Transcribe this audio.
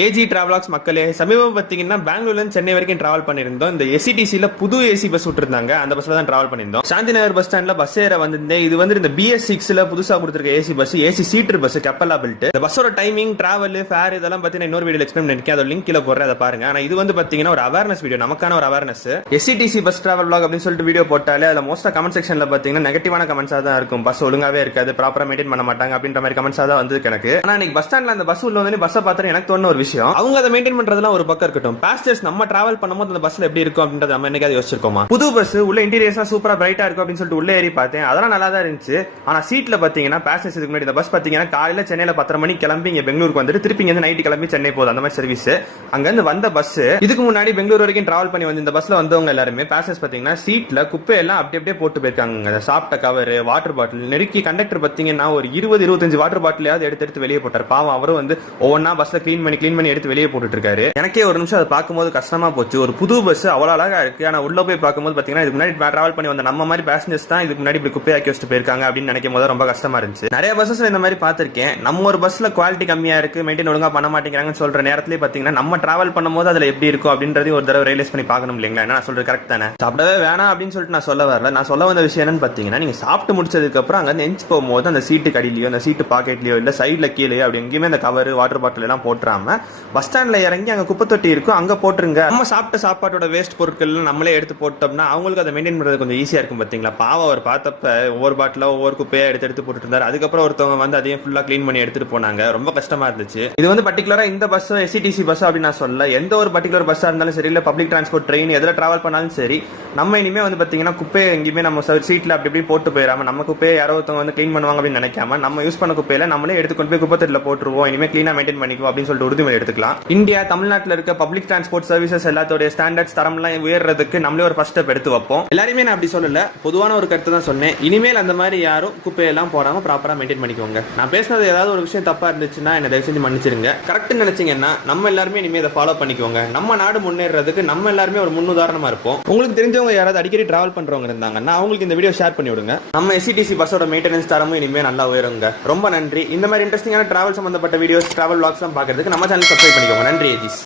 AG டிராவலாக்ஸ் மக்களே, சமீபம் பார்த்தீங்கன்னா பெங்களூர்ல இருந்து சென்னை வரைக்கும் டிராவல் பண்ணிருந்தோம். இந்த எஸ்சிடிசில புது ஏசி பஸ் விட்டுருந்தாங்க, அந்த பஸ்ல தான் டிராவல் பண்ணிருந்தோம். சாந்தி நகர் பஸ் ஸ்டாண்ட்ல பஸ் ஏற வந்திருந்தேன். இது வந்து இந்த BS6ல புதுசா கொடுத்திருக்க AC bus, AC seater bus, கப்பலா பில்ட். இந்த பஸ்ஸோட டைமிங், டிராவல், ஃபேர் இதெல்லாம் பத்தி நான் இன்னொரு வீடியோ எக்ஸ்பிளைன் பண்ணிருக்கேன். அதோட லிங்க் கீழ போடுறேன், அதை பாருங்க. ஆனா இது வந்து பாத்தீங்கன்னா ஒரு அவேர்னஸ் வீடியோ, நமக்கான ஒரு awareness. SCTC bus travel vlog அப்படின்னு சொல்லிட்டு வீடியோ போட்டாலே அதுல மோஸ்டா கமெண்ட் செக்ஷன்ல பாத்தீங்கன்னா நெகட்டிவான கமெண்ட்ஸா தான் இருக்கும். பஸ் ஒழுங்காவே இருக்காது, ப்ராப்பரா மெயின்டைன் பண்ண மாட்டாங்க அப்படின்ற மாதிரி கமெண்ட்ஸா தான் வந்து எனக்கு. ஆனா இன்னைக்கு பஸ் ஸ்டாண்ட்ல அந்த பஸ் உள்ள வந்து பஸ்ஸை பார்த்து எனக்கு தோணுன ஒரு விஷயம், அவங்க அதை மெயின்டைன் பண்றதுலாம் ஒரு பக்கம் இருக்கட்டும், பேசஞ்சர்ஸ் நம்ம டிராவல் பண்ணும்போது அந்த பஸ்ல எப்படி இருக்கும் அப்படின்றத நம்ம என்னைக்காவது யோசிச்சிருக்கோமா? புது பஸ் உள்ள இன்டீரியர்ஸ்லாம் சூப்பரா பிரைட்டா இருக்கும் அப்படின்னு சொல்லிட்டு உள்ள ஏறி பார்த்தேன், அதெல்லாம் நல்லா தான் இருந்துச்சு. ஆனா சீட்ல பாத்தீங்கன்னா பேசஞ்சர்ஸ் இதுக்கு முன்னாடி இந்த பஸ் பாத்தீங்கன்னா காலையில சென்னையில 10:30 மணிக்கு கிளம்பி இங்க பெங்களூருக்கு வந்துட்டு திருப்பி இங்க நைட்டு கிளம்பி சென்னை போகுது, அந்த மாதிரி சர்வீஸ். அங்க இருந்து வந்த பஸ் இதுக்கு முன்னாடி பெங்களூர் வரைக்கும் டிராவல் பண்ணி வந்து இந்த பஸ்ல வந்தவங்க எல்லாருமே பேசஞ்சர்ஸ் பாத்தீங்கன்னா சீட்ல குப்பை எல்லாம் அப்படியே போட்டு போயிருக்காங்க. சாப்பிட்ட கவர், வாட்டர் பாட்டில் நெருக்கி கண்டக்டர் பாத்தீங்கன்னா ஒரு 20-25 வாட்டர் பாட்டிலாவது எடுத்து வெளியே போட்டார். பாவம், அவரும் வந்து ஒவ்வொன்னா பஸ்ல கிளீன் பண்ணி எடுத்து வெளியே போட்டுட்டு இருக்காரு. எனக்கே ஒரு நிமிஷம் அதை பார்க்கும்போது கஷ்டமா போச்சு. ஒரு புது பஸ் அவ்வளவு அழகா இருக்கு, ஆனா உள்ள போய் பார்க்கும்போது பாத்தீங்கன்னா இதுக்கு முன்னாடி டிராவல் பண்ணி வந்த நம்ம மாதிரி பேசஞ்சர்ஸ் தான் இதுக்கு முன்னாடி இப்படி குப்பையாக்கி வச்சுட்டு போயிருக்காங்க அப்படின்னு நினைக்கும் போது ரொம்ப கஷ்டமா இருந்துச்சு. நிறைய பஸ்ஸஸ் இந்த மாதிரி பார்த்திருக்கேன். நம்ம ஒரு பஸ்ல குவாலிட்டி கம்மியா இருக்கு, மெயின்டைன் ஒழுங்கா பண்ண மாட்டேங்கிறாங்கன்னு சொல்ற நேரத்திலே பாத்தீங்கன்னா நம்ம டிராவல் பண்ணும்போது அதுல எப்படி இருக்கும் அப்படின்றதையும் ஒரு தடவை ரியலைஸ் பண்ணி பார்க்கணும் இல்லைங்களா? நான் சொல்றது கரெக்ட் தானே? சாப்பிடவே வேணாம் அப்படின்னு சொல்லிட்டு நான் சொல்ல வரல. நான் சொல்ல வந்த விஷயம் என்னன்னு பாத்தீங்கன்னா, நீங்க சாப்பிட்டு முடிச்சதுக்கு அப்புறம் அங்க வந்து எஞ்சி போகும்போது அந்த சீட்டு கடியிலயோ அந்த சீட்டு பாக்கெட்லயோ இல்ல சைட்ல கீழே அப்படி எங்கேயுமே அந்த கவர், வாட்டர் பாட்டில் எல்லாம் போட்டுறாம பஸ் ஸ்டாண்ட்ல இறங்கி அங்க குப்பை தொட்டி இருக்கும், அங்க போட்டுருங்க. நம்ம சாப்பிட்ட சாப்பாட்டோட வேஸ்ட் பொருட்கள் நம்மளே எடுத்து போட்டோம்னா அவங்களுக்கு அதை மெயின்டைன் பண்றது கொஞ்சம் ஈஸியா இருக்கும். பாத்தீங்களா, பாவம் அவர் பார்த்தப்ப ஒவ்வொரு பாட்டில ஒவ்வொரு குப்பையா எடுத்து போட்டுட்டு இருந்தாரு. அதுக்கப்புறம் ஒருத்தவங்க வந்து அதையும் ஃபுல்லா கிளீன் பண்ணி எடுத்துட்டு போனாங்க. ரொம்ப கஷ்டமா இருந்துச்சு. இது வந்து பர்டிகுலரா இந்த பஸ் எஸ்சிடிசி பஸ் அப்படின்னு நான் சொல்ல, எந்த ஒரு பர்டிகுலர் பஸ்ஸா இருந்தாலும் சரி, இல்ல பப்ளிக் டிரான்ஸ்போர்ட், ட்ரெயின் எதுல டிராவல் பண்ணாலும் சரி, நம்ம இனிமே வந்து பாத்தீங்கன்னா குப்பையை எங்கேயுமே நம்ம சீட்ல அப்படி போட்டு போயிடாம, நம்ம குப்பையை யாரோ ஒருத்தவங்க வந்து கிளீன் பண்ணுவாங்க அப்படின்னு நினைக்காம நம்ம யூஸ் பண்ண குப்பையில நம்மளே எடுத்து கொண்டு போய் குப்பை தொட்டில போட்டுருவோம். இனிமே கிளீனா மெயின்டைன் பண்ணிக்குவோம் அப்படின்னு சொல்லிட்டு உறுதிமொழி எடுத்துக்கலாம். இந்தியா, தமிழ்நாட்டில் இருக்க பப்ளிக் டிரான்ஸ்போர்ட் சர்வீசஸ் எல்லாத்தோட ஸ்டாண்டர்ட்ஸ் தரம்லாம் உயர்றதுக்கு நம்மளே ஒரு ஃபர்ஸ்ட் ஸ்டெப் எடுத்து வைப்போம். எல்லாருமே நான் அப்படி சொல்லல, பொதுவான ஒரு கருத்து தான் சொன்னேன். இனிமேல் அந்த மாதிரி யாரும் குப்பையெல்லாம் போடாம ப்ராப்பரா மெயின்டைன் பண்ணிக்கோங்க. நான் பேசுனது ஏதாவது ஒரு விஷயம் தப்பா இருந்துச்சுன்னா என்ன தயவு செஞ்சு மன்னிச்சிருங்க. கரெக்ட் நினைச்சீங்கன்னா நம்ம எல்லாருமே இனிமே இதை ஃபாலோ பண்ணிக்கோங்க. நம்ம நாடு முன்னேறதுக்கு நம்ம எல்லாருமே ஒரு முன்னுதாரணமா இருப்போம். உங்களுக்கு தெரிஞ்சவங்க யாராவது அடிக்கடி டிராவல் பண்றவங்க இருந்தாங்கன்னா அவங்களுக்கு இந்த வீடியோ ஷேர் பண்ணி விடுங்க. நம்ம எஸ்சிடிசி பஸ்ஸோட மெயின்டெனன்ஸ் தரமும் இனிமே நல்லா உயருங்க. ரொம்ப நன்றி. இந்த மாதிரி இன்ட்ரெஸ்டிங்கான டிராவல் சம்பந்தப்பட்ட வீடியோஸ், டிராவல் vlogs பார்க்கிறதுக்கு நம்ம சேனல் சப்ஸ்கிரைப் பண்ணிக்கோங்க. நன்றி.